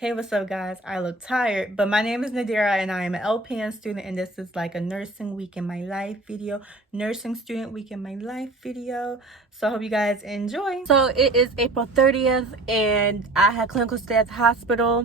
Hey, what's up, guys? I look tired, but my name is Nadira and I am an LPN student, and this is like a nursing week in my life video, nursing student week in my life video. So I hope you guys enjoy. So it is April 30th and I had clinical stay at the hospital.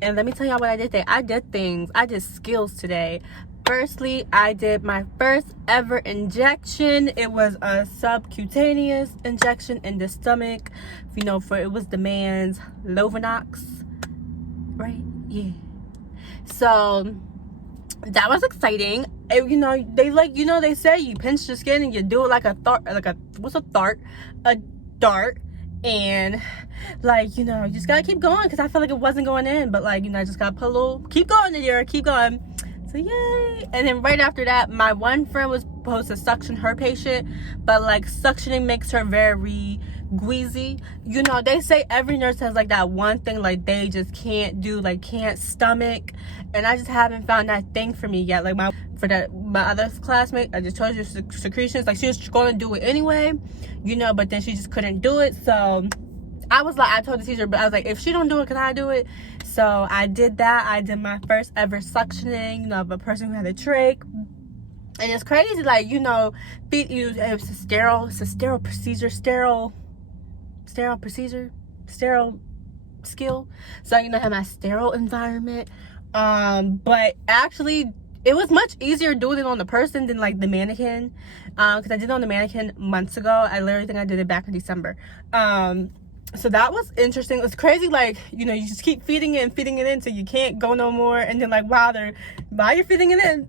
And let me tell y'all what I did today. I did skills today. Firstly, I did my first ever injection. It was a subcutaneous injection in the stomach. It was the man's Lovenox. Right? Yeah. So that was exciting. They say you pinch your skin and you do it like a dart, and you just gotta keep going, because I felt like it wasn't going in, but I just gotta put a little, keep going in there, keep going. So yay. And then right after that, my one friend was supposed to suction her patient, but suctioning makes her very queasy. They say every nurse has that one thing they just can't do, can't stomach, and I just haven't found that thing for me yet. My other classmate, I just told you, secretions, she was going to do it anyway, but then she just couldn't do it. So I told the teacher, but I was like, if she don't do it, can I do it? So I did that. I did my first ever suctioning, of a person who had a trach. And it's crazy, it was a sterile skill. So, have my sterile environment. But actually, it was much easier doing it on the person than the mannequin. Because I did it on the mannequin months ago. I literally think I did it back in December. So that was interesting. It's crazy, you just keep feeding it in so you can't go no more. And then while you're feeding it in,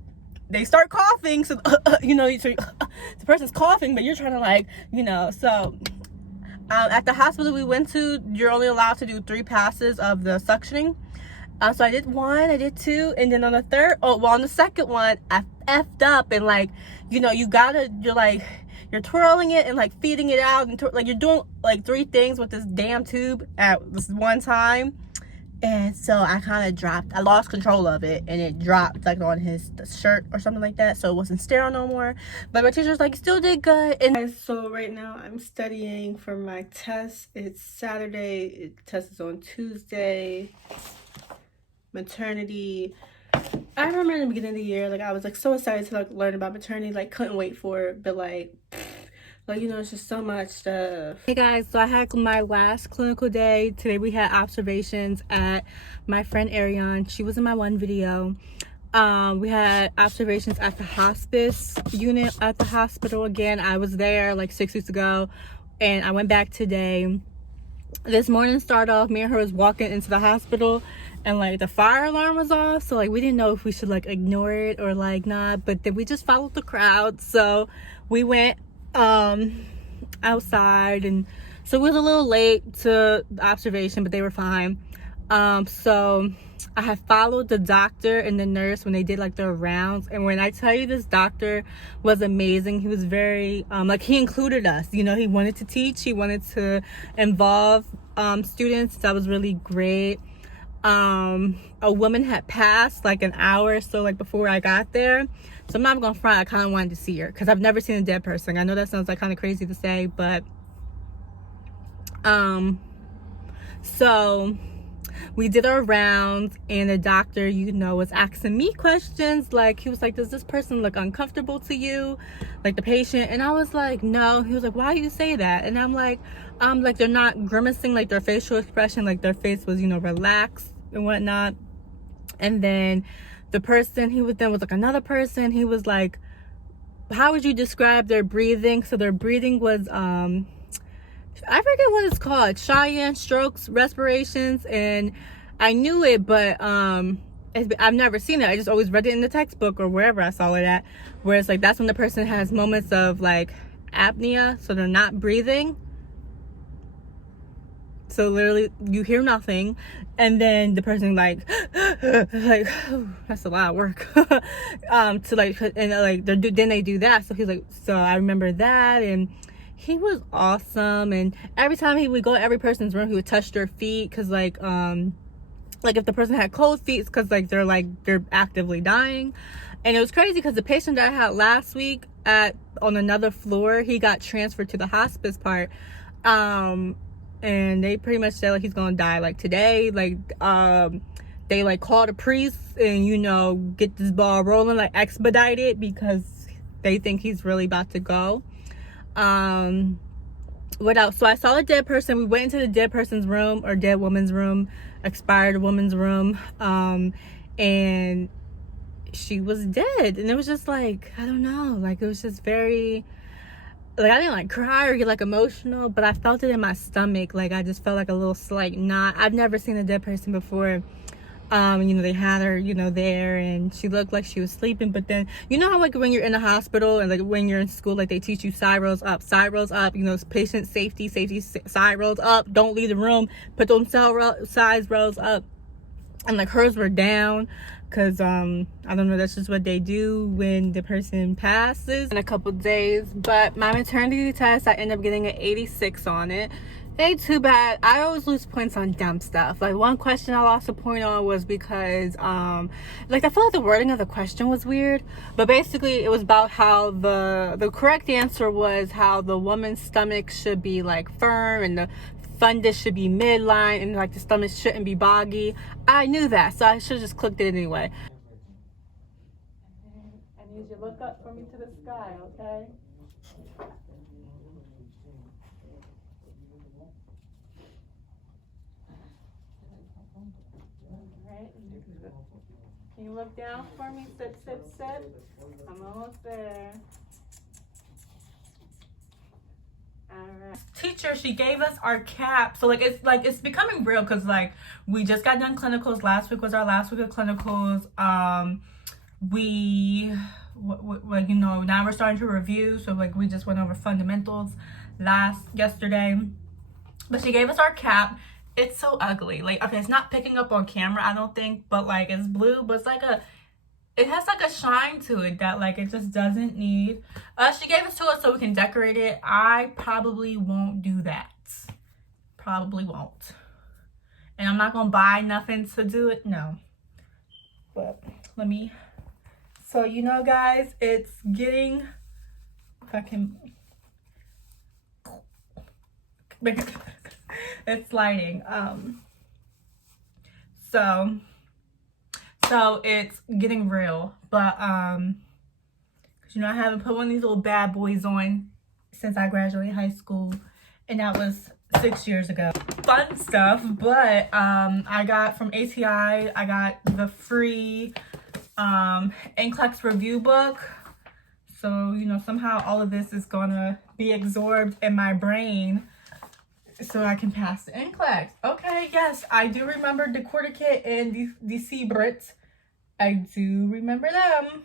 they start coughing. So the person's coughing, but you're trying to so at the hospital we went to, you're only allowed to do 3 passes of the suctioning. So I did 1, I did 2, and then on the second one, I effed up, and you're twirling it and feeding it out, and you're doing 3 things with this damn tube at this one time. And so I kind of dropped, I lost control of it, and it dropped on his shirt or something like that. So it wasn't sterile no more. But my teacher's still did good. And so right now I'm studying for my test. It's Saturday. The test is on Tuesday. Maternity. I remember in the beginning of the year, I was so excited to learn about maternity, couldn't wait for it, but it's just so much stuff. Hey guys, so I had my last clinical day. Today we had observations at my friend Ariane. She was in my one video. We had observations at the hospice unit at the hospital. Again, I was there 6 weeks ago, and I went back today. This morning started off, me and her was walking into the hospital, and the fire alarm was off, so we didn't know if we should ignore it or not, but then we just followed the crowd. So we went outside, and so we was a little late to the observation, but they were fine. So I had followed the doctor and the nurse when they did their rounds, and when I tell you, this doctor was amazing. He was very he included us, he wanted to teach, he wanted to involve students. That was really great. A woman had passed an hour or so before I got there, so I'm not gonna front, I kind of wanted to see her because I've never seen a dead person. I know that sounds kind of crazy to say, but so we did our rounds, and the doctor was asking me questions. He was does this person look uncomfortable to you, the patient? And I was no. He was why do you say that? And I'm they're not grimacing, their facial expression, their face was relaxed and whatnot. And then the person he was another person. He was how would you describe their breathing? So their breathing was I forget what it's called, Cheyenne strokes, respirations, and I knew it, but I've never seen it. I just always read it in the textbook or wherever I saw it at, where it's that's when the person has moments of apnea, so they're not breathing. So literally you hear nothing, and then the person that's a lot of work to then they do that. So he's so I remember that, and he was awesome. And every time he would go to every person's room, he would touch their feet, because if the person had cold feet, because they're actively dying. And it was crazy because the patient that I had last week on another floor, he got transferred to the hospice part. and they pretty much said like he's gonna die like today. Like they like called a priest and, you know, get this ball rolling, like expedite it, because they think he's really about to go. What else? So I saw a dead person. We went into the dead person's room, or dead woman's room, expired woman's room, and she was dead. And it was just like, I don't know, like it was just very, like, I didn't like cry or get like emotional, but I felt it in my stomach. Like I just felt like a little slight knot. I've never seen a dead person before. You know, they had her, you know, there, and she looked like she was sleeping. But then, you know how like when you're in a hospital and like when you're in school, like they teach you side rolls up, you know, patient safety, side rolls up, don't leave the room, put those side rolls up. And like hers were down, because I don't know, that's just what they do when the person passes in a couple days. But my maternity test, I ended up getting an 86 on it. Ain't too bad. I always lose points on dumb stuff. Like one question I lost a point on was because like I feel like the wording of the question was weird, but basically it was about how the correct answer was how the woman's stomach should be like firm and the fundus should be midline, and like the stomach shouldn't be boggy. I knew that, so I should have just clicked it anyway. I need you to look up for me to the sky, okay? Alright. Can you look down for me? Sip, sip, sip. I'm almost there. Alright. Teacher, she gave us our cap. So it's becoming real, because like we just got done clinicals. Last week was our last week of clinicals. We you know, now we're starting to review. So like we just went over fundamentals yesterday. But she gave us our cap. It's so ugly. Like, okay, it's not picking up on camera, I don't think, but like it's blue, but it's like it has like a shine to it that like it just doesn't need. She gave it to us so we can decorate it. I probably won't do that. Probably won't. And I'm not gonna buy nothing to do it, no. But let me, so you know guys, it's getting, if I can, it's lighting. So it's getting real, but you know, I haven't put one of these little bad boys on since I graduated high school, and that was 6 years ago. Fun stuff, but I got from ATI, I got the free NCLEX review book. So, you know, somehow all of this is gonna be absorbed in my brain so I can pass the NCLEX. Okay, yes, I do remember the quarter kit and the Seabrits. I do remember them.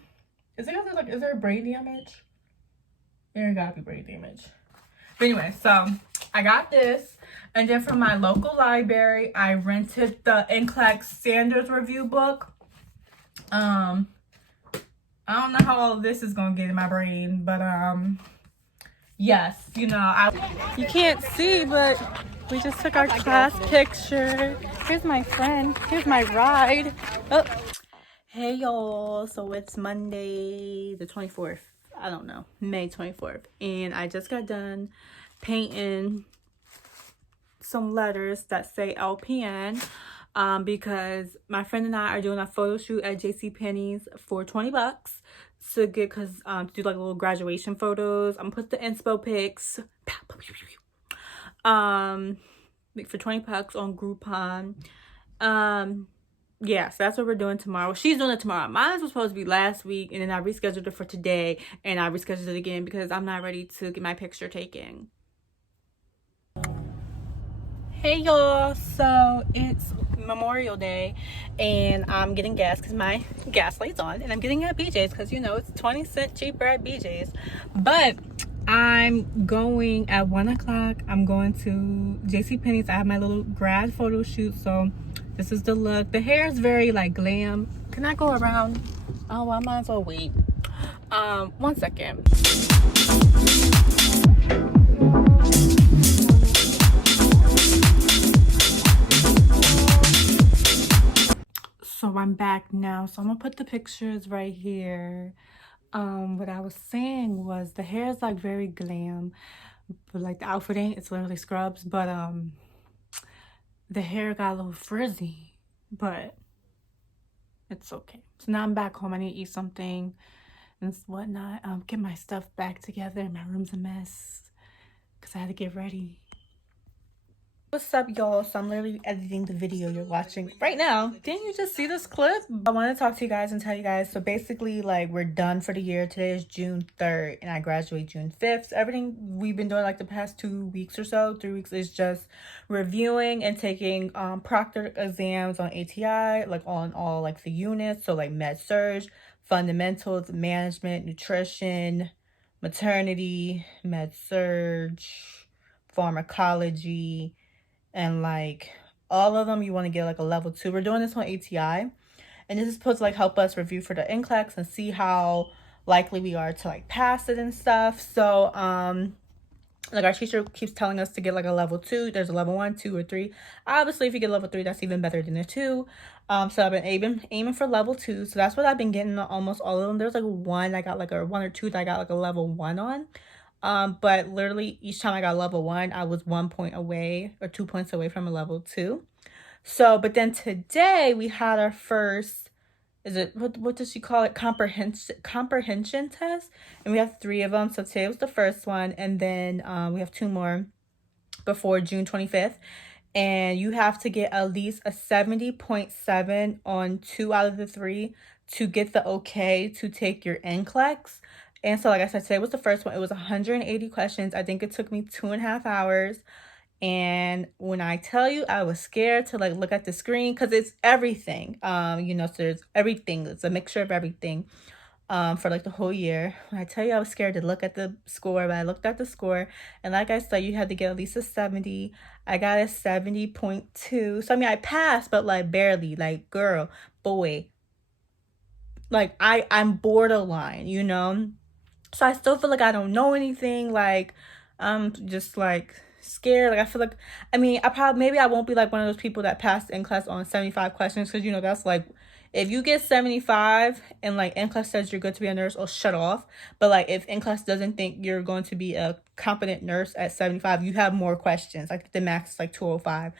Is there a brain damage? There gotta be brain damage. But anyway, so I got this, and then from my local library, I rented the NCLEX standards review book. I don't know how all of this is gonna get in my brain, but yes, you know, you can't see, but we just took our class picture. Here's my friend. Here's my ride. Oh. Hey y'all, so it's Monday the 24th. I don't know, May 24th, and I just got done painting some letters that say LPN, because my friend and I are doing a photo shoot at JCPenney's for 20 bucks to get, to do like little graduation photos. I'm gonna put the inspo pics for 20 bucks on Groupon. Yeah, so that's what we're doing tomorrow. She's doing it tomorrow. Mine was supposed to be last week, and then I rescheduled it for today, and I rescheduled it again because I'm not ready to get my picture taken. Hey y'all, so it's Memorial Day, and I'm getting gas because my gas light's on, and I'm getting it at BJ's because, you know, it's 20 cents cheaper at BJ's. But I'm going at 1 o'clock. I'm going to JCPenney's. I have my little grad photo shoot, so this is the look. The hair is very like glam. Can I go around? Oh, well, I might as well wait. 1 second. So I'm back now. So I'm gonna put the pictures right here. What I was saying was the hair is like very glam, but like the outfit ain't. It's literally scrubs. But the hair got a little frizzy, but it's okay. So now I'm back home. I need to eat something and whatnot. Get my stuff back together. My room's a mess because I had to get ready. What's up, y'all? So I'm literally editing the video you're watching right now. Didn't you just see this clip? I want to talk to you guys and tell you guys. So basically, like, we're done for the year. Today is June 3rd and I graduate June 5th. So everything we've been doing like the past 2 weeks or so, 3 weeks, is just reviewing and taking proctored exams on ATI, like on all like the units. So like med surg, fundamentals, management, nutrition, maternity, med surg, pharmacology, and like all of them you want to get like a level 2. We're doing this on ATI, and this is supposed to like help us review for the NCLEX and see how likely we are to like pass it and stuff. So like our teacher keeps telling us to get like a level 2. There's a level 1, 2, or 3. Obviously if you get level 3, that's even better than a 2. So I've been aiming for level 2. So that's what I've been getting on almost all of them. There's like one I got like a 1 or 2 that I got like a level 1 on. But literally each time I got level 1, I was 1 point away or 2 points away from a level 2. So, but then today we had our first, what does she call it? Comprehension test. And we have 3 of them. So today was the first one. And then we have 2 more before June 25th. And you have to get at least a 70.7 on 2 out of the 3 to get the okay to take your NCLEX. And so like I said, today was the first one. It was 180 questions. I think it took me 2.5 hours. And when I tell you, I was scared to like look at the screen because it's everything. You know, so there's everything. It's a mixture of everything for like the whole year. When I tell you I was scared to look at the score, but I looked at the score, and like I said, you had to get at least a 70. I got a 70.2. So I mean I passed, but like barely. Like girl, boy, like I'm borderline, you know. So I still feel like I don't know anything. Like I'm just like scared. Like I feel like, I mean, maybe I won't be like one of those people that passed NCLEX on 75 questions, because you know that's like, if you get 75 and like NCLEX says you're good to be a nurse, or shut off. But like if NCLEX doesn't think you're going to be a competent nurse at 75, you have more questions. Like the max is like 205.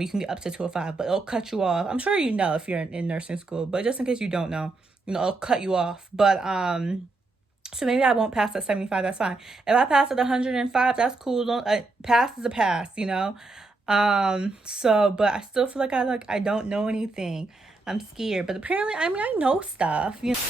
You can get up to 205, but it'll cut you off. I'm sure you know if you're in nursing school, but just in case you don't know, you know, it'll cut you off. But so maybe I won't pass at 75. That's fine. If I pass at 105, that's cool. Pass is a pass, you know. So but I still feel like I don't know anything. I'm scared, but apparently, I mean, I know stuff, you know.